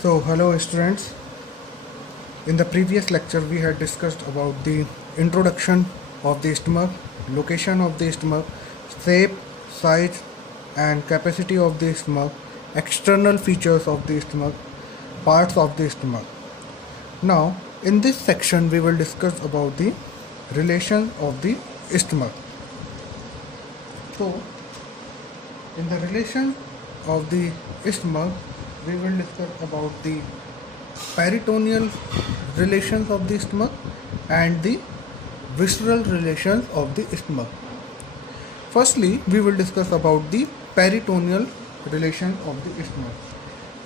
So, hello students. In the previous lecture, we had discussed about the introduction of the stomach, location of the stomach, shape, size, and capacity of the stomach, external features of the stomach, parts of the stomach. Now, in this section, we will discuss about the relation of the stomach. So, in the relation of the stomach, we will discuss about the peritoneal relations of the stomach and the visceral relations of the stomach. Firstly, we will discuss about the peritoneal relation of the stomach.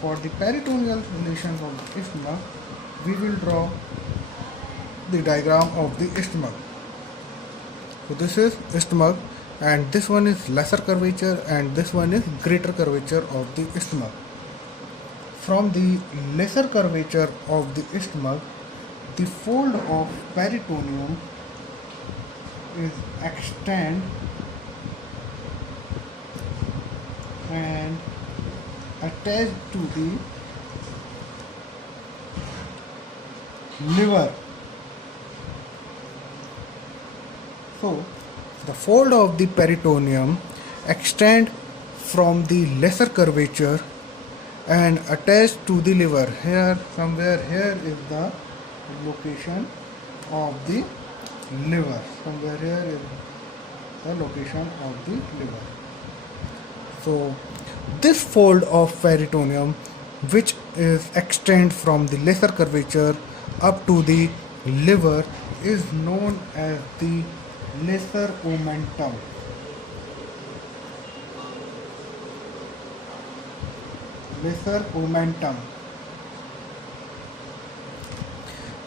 For the peritoneal relations of the stomach, we will draw the diagram of the stomach. So this is stomach, and this one is lesser curvature and this one is greater curvature of the stomach. From the lesser curvature of the stomach, the fold of peritoneum is extend and attached to the liver. So, the fold of the peritoneum extend from the lesser curvature and attached to the liver. Here, somewhere here is the location of the liver. Somewhere here is the location of the liver. So, this fold of peritoneum, which is extend from the lesser curvature up to the liver, is known as the lesser omentum. Lesser omentum.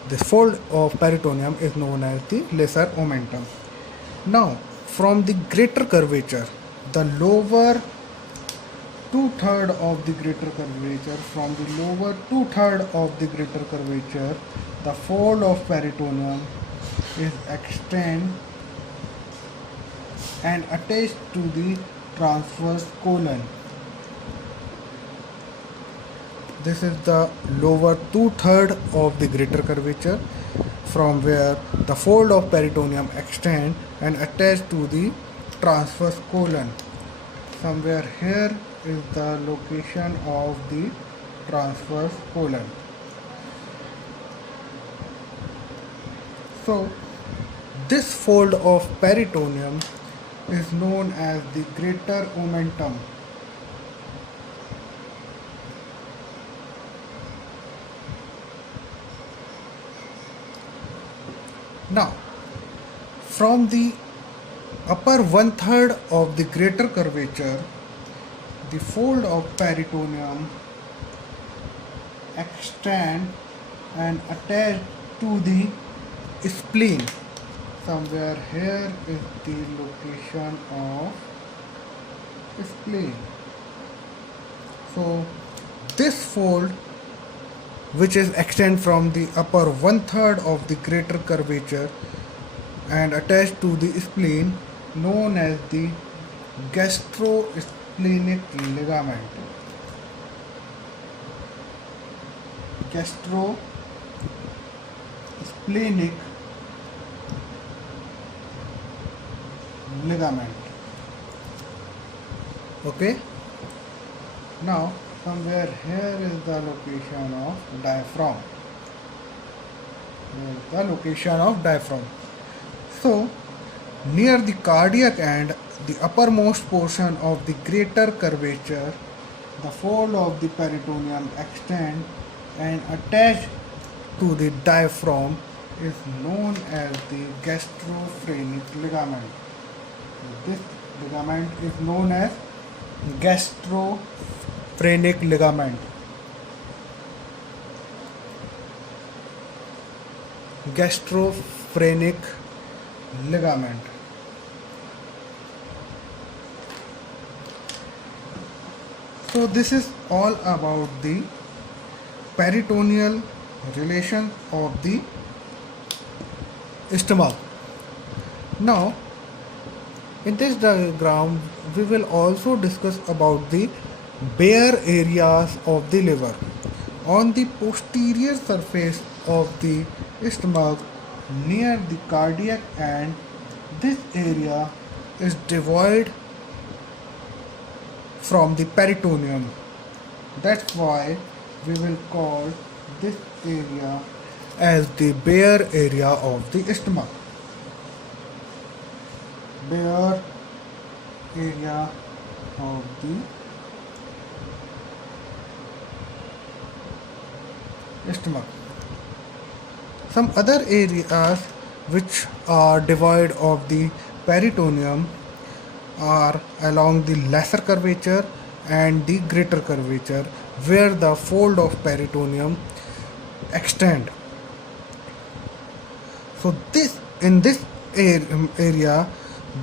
This fold of peritoneum is known as the lesser omentum. Now, from the greater curvature, the lower two-third of the greater curvature, from the lower two-third of the greater curvature, the fold of peritoneum is extend and attached to the transverse colon. This is the lower two-third of the greater curvature, from where the fold of peritoneum extend and attach to the transverse colon. Somewhere here is the location of the transverse colon. So, this fold of peritoneum is known as the greater omentum. Now, from the upper one-third of the greater curvature, the fold of peritoneum extend and attach to the spleen. Somewhere here is the location of spleen. So, this fold, which is extend from the upper one-third of the greater curvature and attached to the spleen, known as the gastrosplenic ligament. Gastrosplenic ligament. Okay. Now, somewhere here is the location of diaphragm. Here is the location of diaphragm. So, near the cardiac end, the uppermost portion of the greater curvature, the fold of the peritoneum extend and attach to the diaphragm is known as the gastrophrenic ligament. This ligament is known as gastrophrenic ligament. Gastrophrenic ligament. So this is all about the peritoneal relation of the stomach. Now, in this diagram, we will also discuss about the bare areas of the liver. On the posterior surface of the stomach near the cardiac end, this area is devoid from the peritoneum. That's why we will call this area as the bare area of the stomach. Bare area of the stomach. Some other areas which are devoid of the peritoneum are along the lesser curvature and the greater curvature, where the fold of peritoneum extend. So in this area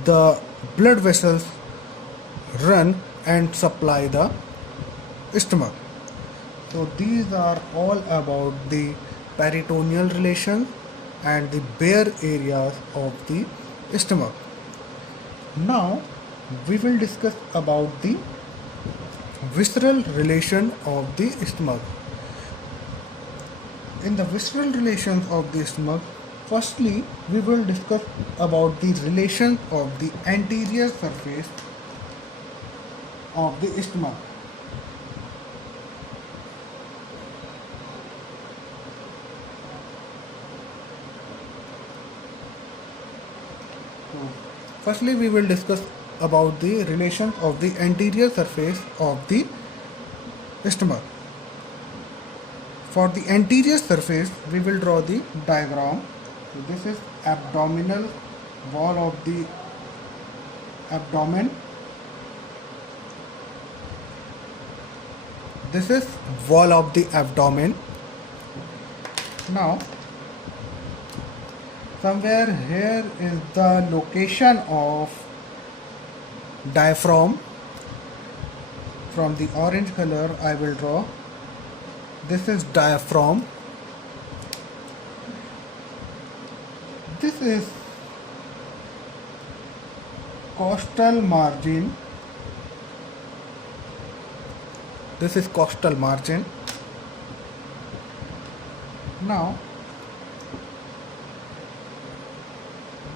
the blood vessels run and supply the stomach. So these are all about the peritoneal relation and the bare areas of the stomach. Now we will discuss about the visceral relation of the stomach. In the visceral relations of the stomach, firstly we will discuss about the relation of the anterior surface of the stomach. Firstly, we will discuss about the relation of the anterior surface of the stomach. For the anterior surface, we will draw the diagram. So this is abdominal wall of the abdomen. This is wall of the abdomen. Now, somewhere here is the location of diaphragm. From the orange color I will draw. This is diaphragm. This is costal margin. This is costal margin. Now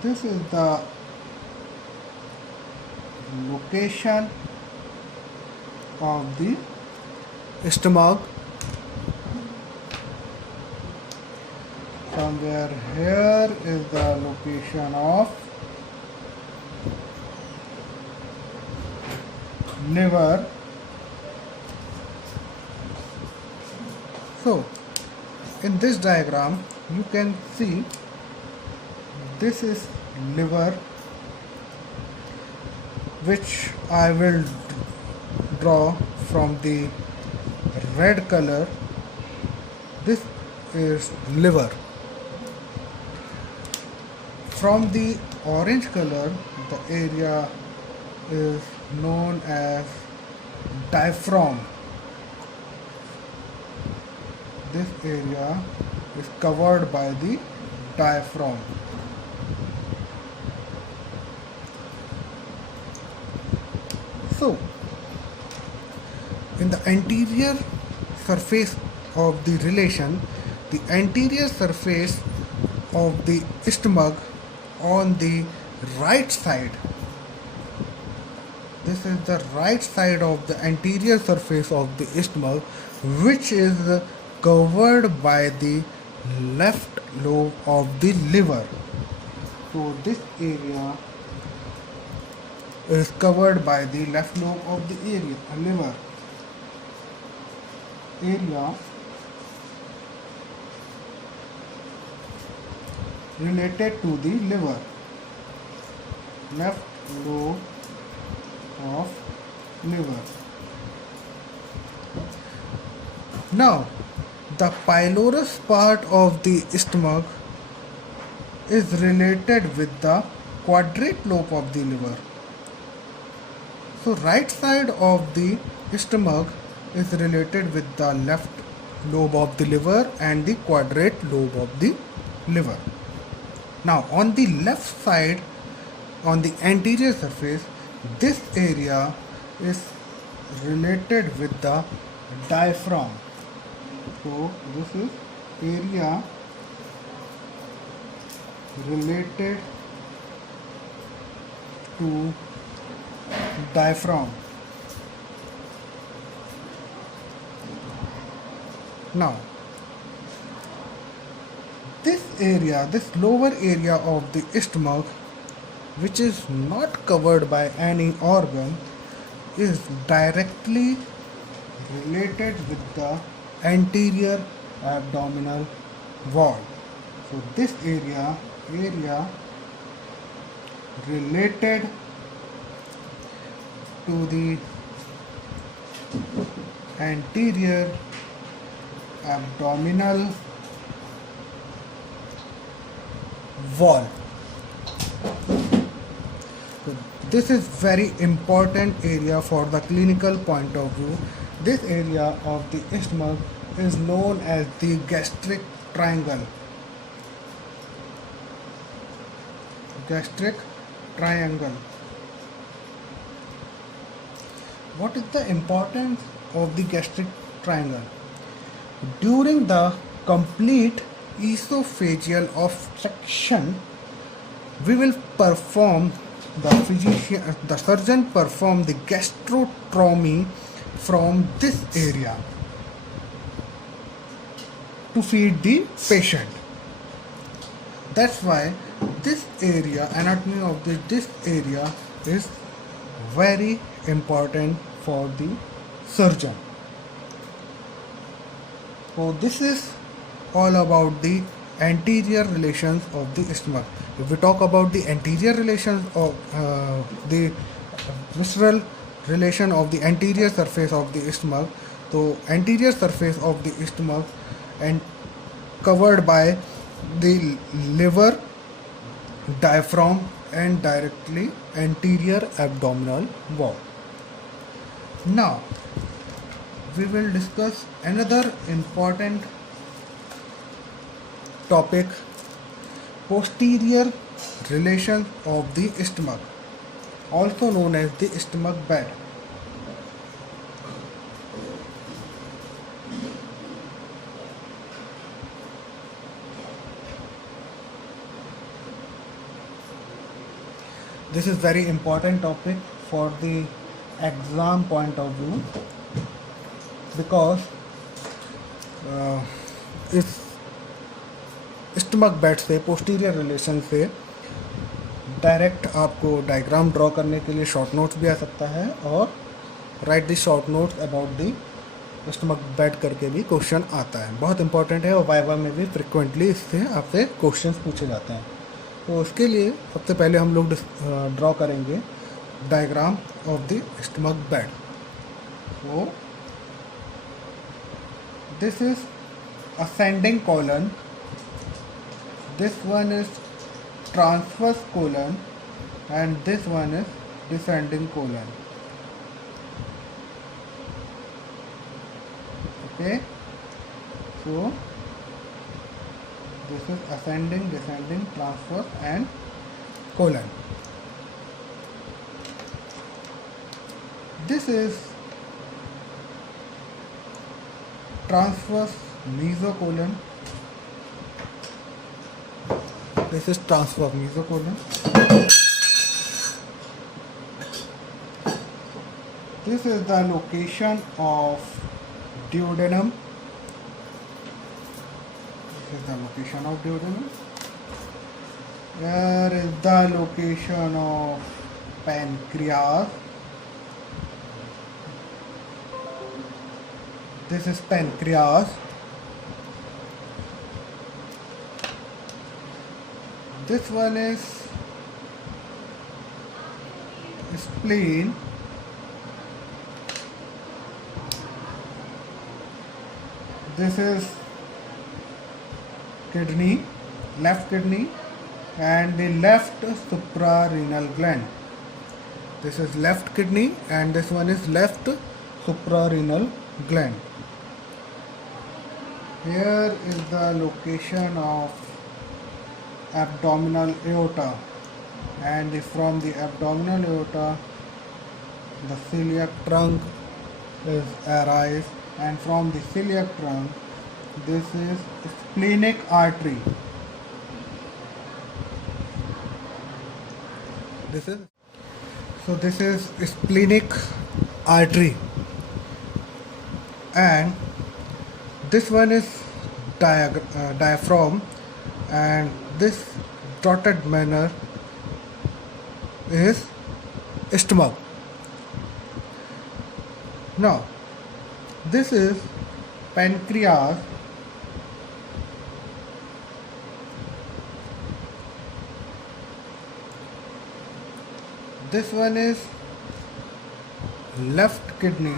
this is the location of the stomach. Somewhere here is the location of liver. So in this diagram you can see this is liver, which I will draw from the red color. This is liver. From the orange color, the area is known as diaphragm. This area is covered by the diaphragm. So, in the anterior surface of the relation, the anterior surface of the stomach on the right side, this is the right side of the anterior surface of the stomach, which is covered by the left lobe of the liver. So this area is covered by the left lobe of the liver. Area related to the liver. Left lobe of liver. Now, the pylorus part of the stomach is related with the quadrate lobe of the liver. So, right side of the stomach is related with the left lobe of the liver and the quadrate lobe of the liver. Now, on the left side, on the anterior surface, this area is related with the diaphragm. So this is area related to diaphragm. Now this area, this lower area of the stomach, which is not covered by any organ, is directly related with the anterior abdominal wall. So this area related to the anterior abdominal wall. So this is very important area for the clinical point of view. This area of the stomach is known as the gastric triangle. Gastric triangle. What is the importance of the gastric triangle? During the complete esophageal obstruction, we will perform the surgeon perform the gastrotomy from this area to feed the patient. That's why this area, anatomy of this area is very important for the surgeon. So this is all about the anterior relations of the stomach. If we talk about the anterior relations of the visceral relation of the anterior surface of the stomach, so anterior surface of the stomach and covered by the liver, diaphragm and directly anterior abdominal wall. Now we will discuss another important topic, posterior relation of the stomach, also known as the stomach bed. This is very important topic for the exam point of view because इस stomach bed से posterior relation से direct आपको diagram draw करने के लिए short notes भी आ सकता है और right the short notes about the stomach bed करके भी क्वेश्चन आता है, बहुत इंपॉर्टेंट है और वाइवा में भी फ्रिक्वेंटली इससे आपसे क्वेश्चंस पूछे जाते हैं। तो उसके लिए सबसे पहले हम लोग ड्रॉ करेंगे diagram of the stomach bed. तो this is ascending colon, this one is transverse colon and this one is descending colon. Okay, so this is ascending, descending, transverse and colon. This is transverse mesocolon. This is transverse mesocolon. This is the location of duodenum. This is the location of duodenum. Here is the location of pancreas. This is pancreas. This one is spleen. This is kidney, left kidney and the left suprarenal gland. This is left kidney and this one is left suprarenal gland. Here is the location of abdominal aorta, and from the abdominal aorta the celiac trunk is arise, and from the celiac trunk This is splenic artery. This is this is splenic artery, and this one is diaphragm, and this dotted manner is stomach. Now this is pancreas. This one is left kidney.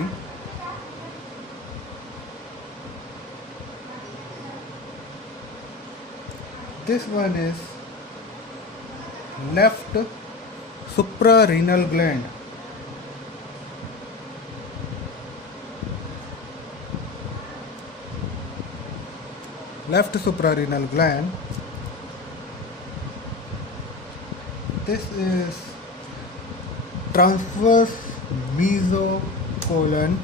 This one is left suprarenal gland. Left suprarenal gland. This is transverse mesocolon.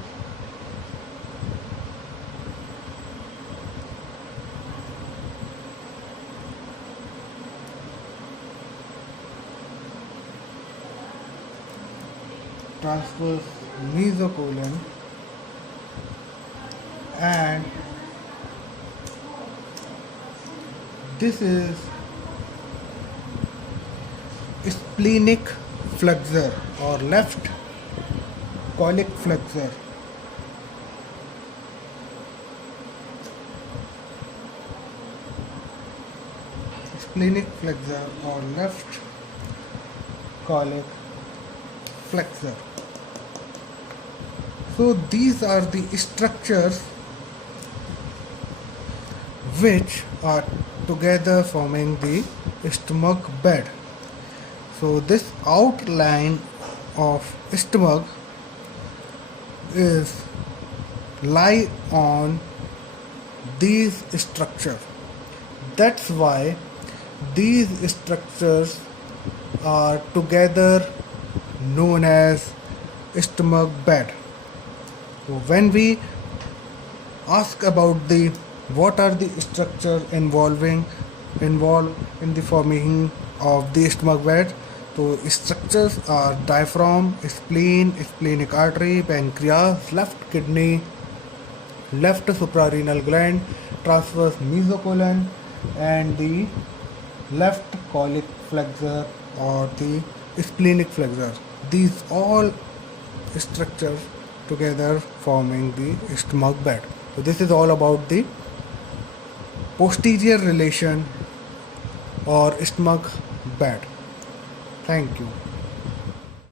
Transverse mesocolon, and this is splenic flexor or left colic flexor. Splenic flexor or left colic flexor. So these are the structures which are together forming the stomach bed. So this outline of stomach is lie on these structures. That's why these structures are together known as stomach bed. So when we ask about the what are the structures involved in the forming of the stomach bed, so structures are diaphragm, spleen, splenic artery, pancreas, left kidney, left suprarenal gland, transverse mesocolon, and the left colic flexor or the splenic flexor. These all structures together forming the stomach bed. So this is all about the posterior relation or stomach bed. Thank you.